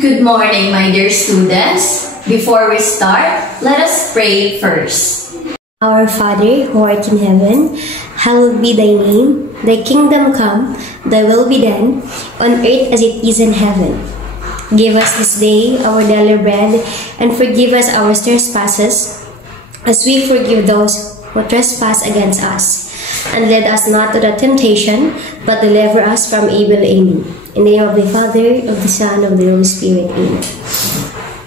Good morning, my dear students. Before we start, let us pray first. Our Father, who art in heaven, hallowed be thy name. Thy kingdom come, thy will be done, on earth as it is in heaven. Give us this day our daily bread, and forgive us our trespasses, as we forgive those who trespass against us. And lead us not to the temptation, but deliver us from evil. Amen. In the name of the Father, of the Son, of the Holy Spirit. Amen.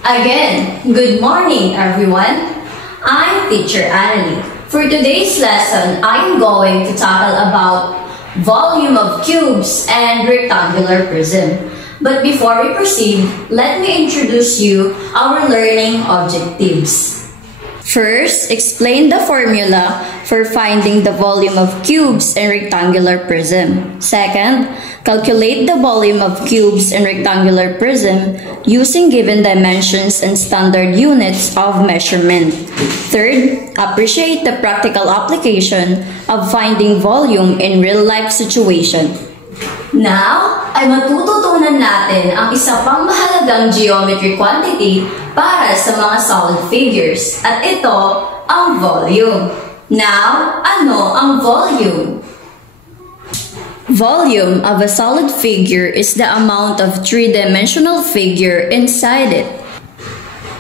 Again, good morning, everyone. I'm Teacher Annalie. For today's lesson, I'm going to tackle about volume of cubes and rectangular prism. But before we proceed, let me introduce you our learning objectives. First, explain the formula for finding the volume of cubes and rectangular prism. Second, calculate the volume of cubes and rectangular prism using given dimensions and standard units of measurement. Third, appreciate the practical application of finding volume in real-life situation. Now, ay matututunan natin ang isa pang mahalagang geometry quantity para sa mga solid figures, at ito ang volume. Now, ano ang volume? Volume of a solid figure is the amount of three-dimensional figure inside it.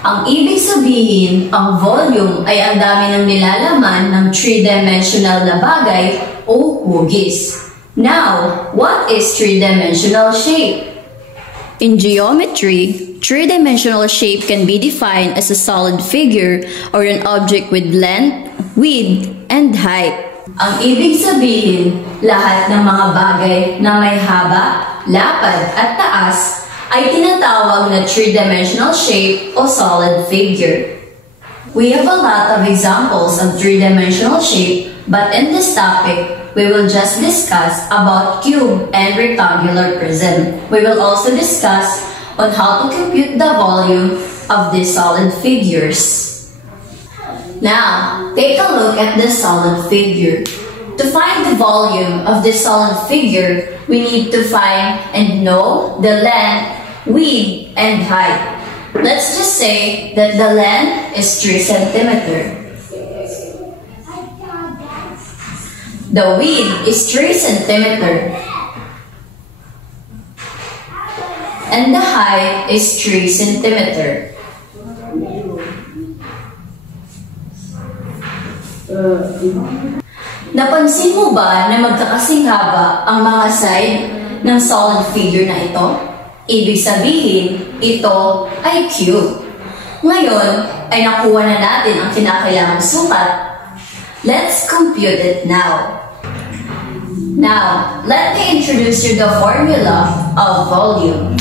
Ang ibig sabihin, ang volume ay ang dami ng nilalaman ng three-dimensional na bagay o hugis. Now, what is three-dimensional shape? In geometry, three-dimensional shape can be defined as a solid figure or an object with length, width, and height. Ang ibig sabihin, lahat ng mga bagay na may haba, lapad, at taas ay tinatawag na three-dimensional shape o solid figure. We have a lot of examples of three-dimensional shape, but in this topic, we will just discuss about cube and rectangular prism. We will also discuss on how to compute the volume of these solid figures. Now, take a look at this solid figure. To find the volume of this solid figure, we need to find and know the length, width, and height. Let's just say that the length is 3 cm. The width is 3 cm. And the height is 3 cm. Napansin mo ba na magkakasing haba ang mga side ng solid figure na ito? Ibig sabihin, ito ay cube. Ngayon, ay nakuha na natin ang kinakailangang sukat. Let's compute it now. Now, let me introduce you the formula of volume.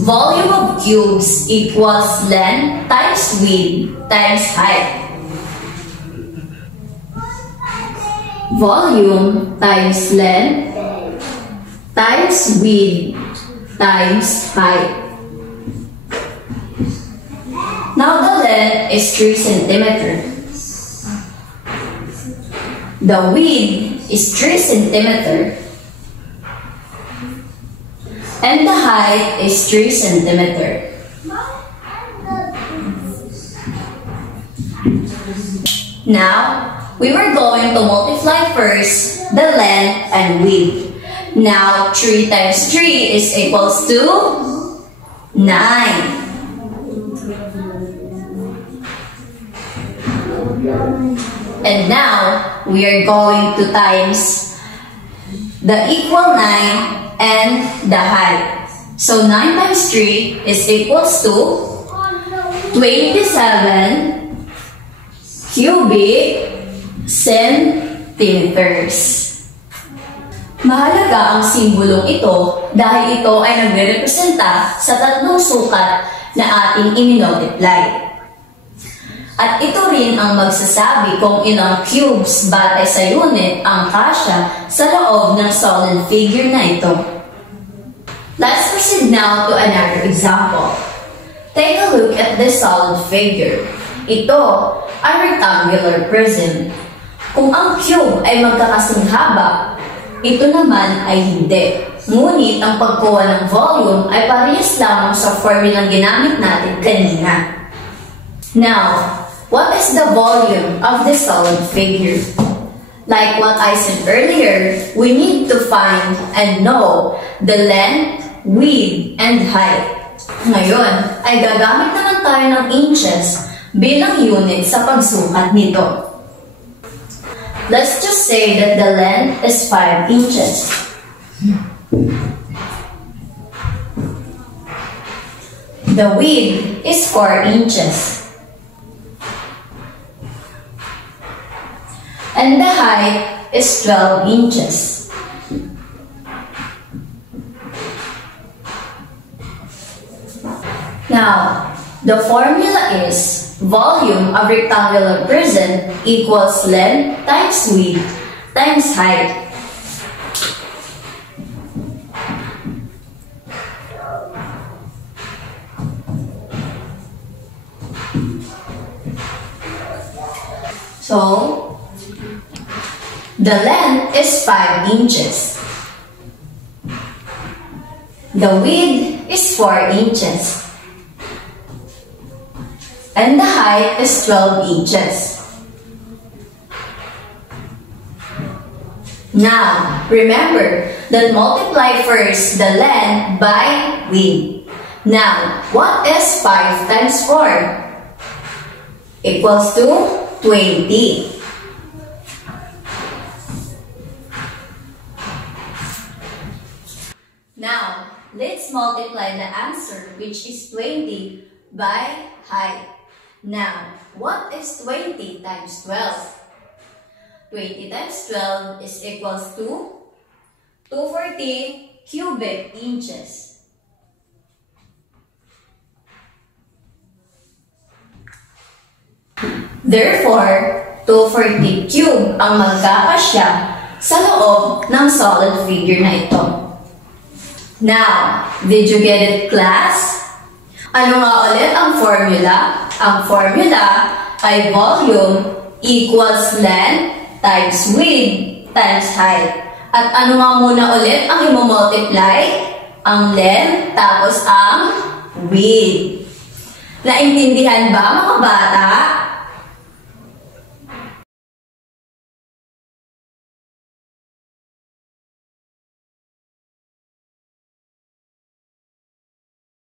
Volume of cubes equals length times width times height. Volume times length times width times height. Now the length is 3 cm. The width is 3 cm. And the height is 3 cm. Now, we were going to multiply first the length and width. Now, 3 times 3 is equals to 9. And now, we are going to times the equal 9 and the height. So, 9 times 3 is equals to 27 cubic centimeters. Mahalaga ang simbolong ito dahil ito ay nagre-representa sa tatlong sukat na ating i-multiply. At ito rin ang magsasabi kung ilang cubes batay sa unit ang kasya sa loob ng solid figure na ito. Let's proceed now to another example. Take a look at this solid figure. Ito ay rectangular prism. Kung ang cube ay magkakasing haba, ito naman ay hindi. Ngunit ang pagkuha ng volume ay parehas lamang sa formulang ginamit natin kanina. Now, what is the volume of the solid figure? Like what I said earlier, we need to find and know the length, width, and height. Ngayon, ay gagamit naman tayo ng inches bilang unit sa pagsukat nito. Let's just say that the length is 5 inches. The width is 4 inches. And the height is 12 inches. Now, the formula is volume of rectangular prism equals length times width times height. So, the length is 5 inches. The width is 4 inches. And the height is 12 inches. Now, remember that multiply first the length by width. Now, what is 5 times 4? Equals to 20. Now, let's multiply the answer, which is 20, by height. Now, what is 20 times 12? 20 times 12 is equals to 240 cubic inches. Therefore, 240 cube ang magkakasya sa loob ng solid figure na ito. Now, did you get it, class? Ano nga ulit ang formula? Ang formula ay volume equals length times width times height. At ano nga muna ulit ang i-multiply? Ang length tapos ang width. Naintindihan ba mga bata?